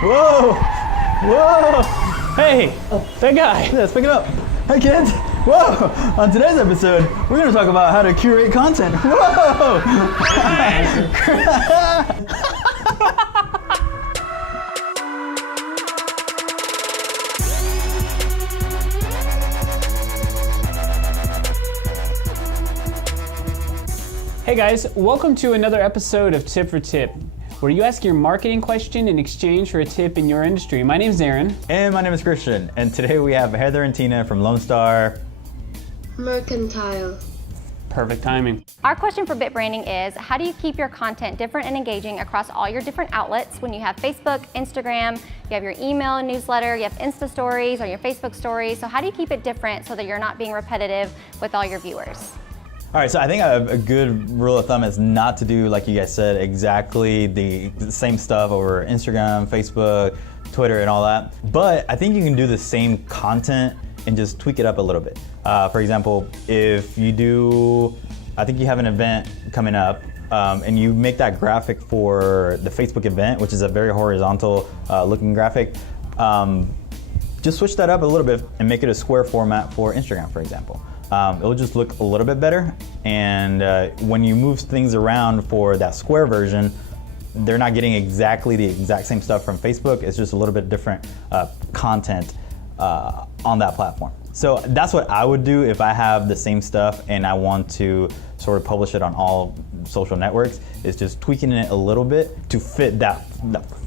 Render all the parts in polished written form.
Whoa! Whoa! Hey, that guy. Yeah, let's pick it up. Hey kids! Whoa! On today's episode, we're going to talk about how to curate content. Whoa! Hey guys, welcome to another episode of Tip for Tip, where you ask your marketing question in exchange for a tip in your industry. My name's Aaron. And my name is Christian. And today we have Heather and Tina from Lone Star Mercantile. Perfect timing. Our question for BitBranding is, how do you keep your content different and engaging across all your different outlets when you have Facebook, Instagram, you have your email newsletter, you have Insta stories or your Facebook stories. So how do you keep it different so that you're not being repetitive with all your viewers? All right, so I think a good rule of thumb is not to do, like you guys said, exactly the same stuff over Instagram, Facebook, Twitter, and all that. But I think you can do the same content and just tweak it up a little bit. For example, if you do, I think you have an event coming up, and you make that graphic for the Facebook event, which is a very horizontal looking graphic, just switch that up a little bit and make it a square format for Instagram, for example. It'll just look a little bit better, and when you move things around for that square version, they're not getting exactly the exact same stuff from Facebook. It's just a little bit different content on that platform. So that's what I would do if I have the same stuff and I want to sort of publish it on all social networks, is just tweaking it a little bit to fit that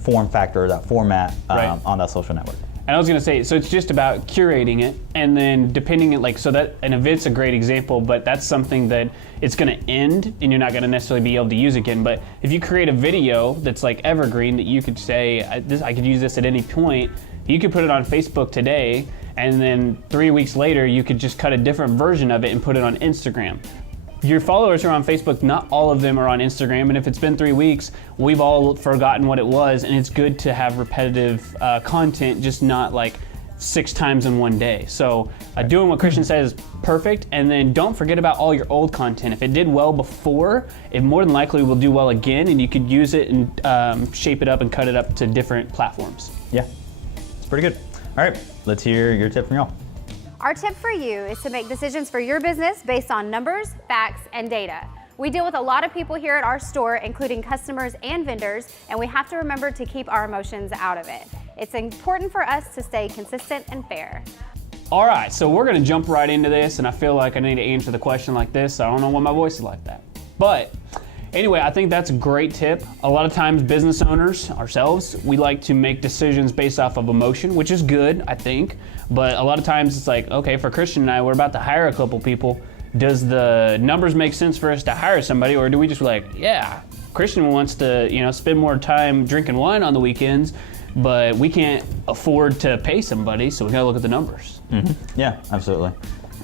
form factor, that format Right. on that social network. And I was gonna say, so it's just about curating it, and then depending on, so that an event's a great example, but that's something that it's gonna end and you're not gonna necessarily be able to use again. But if you create a video that's like evergreen, that you could say, I could use this at any point, you could put it on Facebook today, and then 3 weeks later, you could just cut a different version of it and put it on Instagram. Your followers are on Facebook, not all of them are on Instagram, and if it's been 3 weeks, we've all forgotten what it was, and it's good to have repetitive content, just not like 6 times in one day. So doing what Christian says is perfect, and then don't forget about all your old content. If it did well before, it more than likely will do well again, and you could use it and shape it up and cut it up to different platforms. Yeah, it's pretty good. All right, let's hear your tip from y'all. Our tip for you is to make decisions for your business based on numbers, facts, and data. We deal with a lot of people here at our store, including customers and vendors, and we have to remember to keep our emotions out of it. It's important for us to stay consistent and fair. All right, so we're gonna jump right into this, and I feel like I need to answer the question like this. So I don't know why my voice is like that. But anyway, I think that's a great tip. A lot of times business owners, ourselves, we like to make decisions based off of emotion, which is good, I think. But a lot of times it's like, okay, for Christian and I, we're about to hire a couple people. Does the numbers make sense for us to hire somebody, or do we just be like, yeah, Christian wants to, spend more time drinking wine on the weekends, but we can't afford to pay somebody, so we gotta look at the numbers. Mm-hmm. Yeah, absolutely.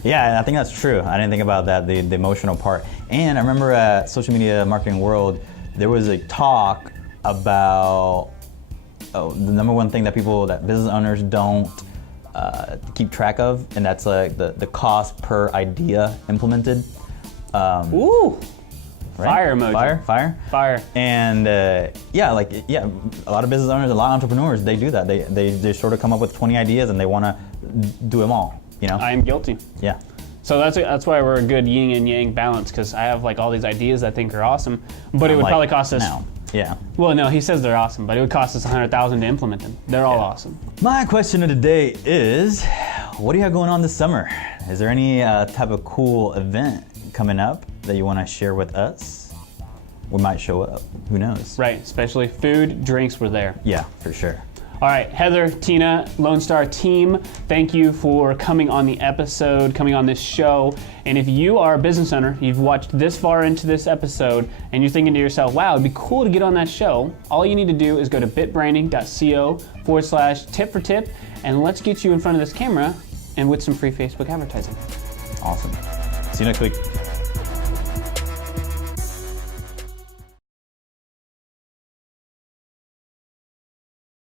Yeah, I think that's true. I didn't think about that, the emotional part. And I remember at Social Media Marketing World, there was a talk about the number one thing that business owners don't keep track of, and that's like the cost per idea implemented. Ooh, right? fire emoji. Fire. And a lot of business owners, a lot of entrepreneurs, they do that. They sort of come up with 20 ideas and they want to do them all. I am guilty. Yeah. So that's why we're a good yin and yang balance, because I have like all these ideas I think are awesome, but it would probably cost us. No. Yeah. Well, no, he says they're awesome, but it would cost us $100,000 to implement them. They're all awesome. My question of the day is, what do you have going on this summer? Is there any type of cool event coming up that you want to share with us? We might show up. Who knows? Right, especially food, drinks were there. Yeah, for sure. All right, Heather, Tina, Lone Star team, thank you for coming on the episode, coming on this show. And if you are a business owner, you've watched this far into this episode, and you're thinking to yourself, wow, it'd be cool to get on that show, all you need to do is go to bitbranding.co/tip for tip, and let's get you in front of this camera and with some free Facebook advertising. Awesome. See you next week.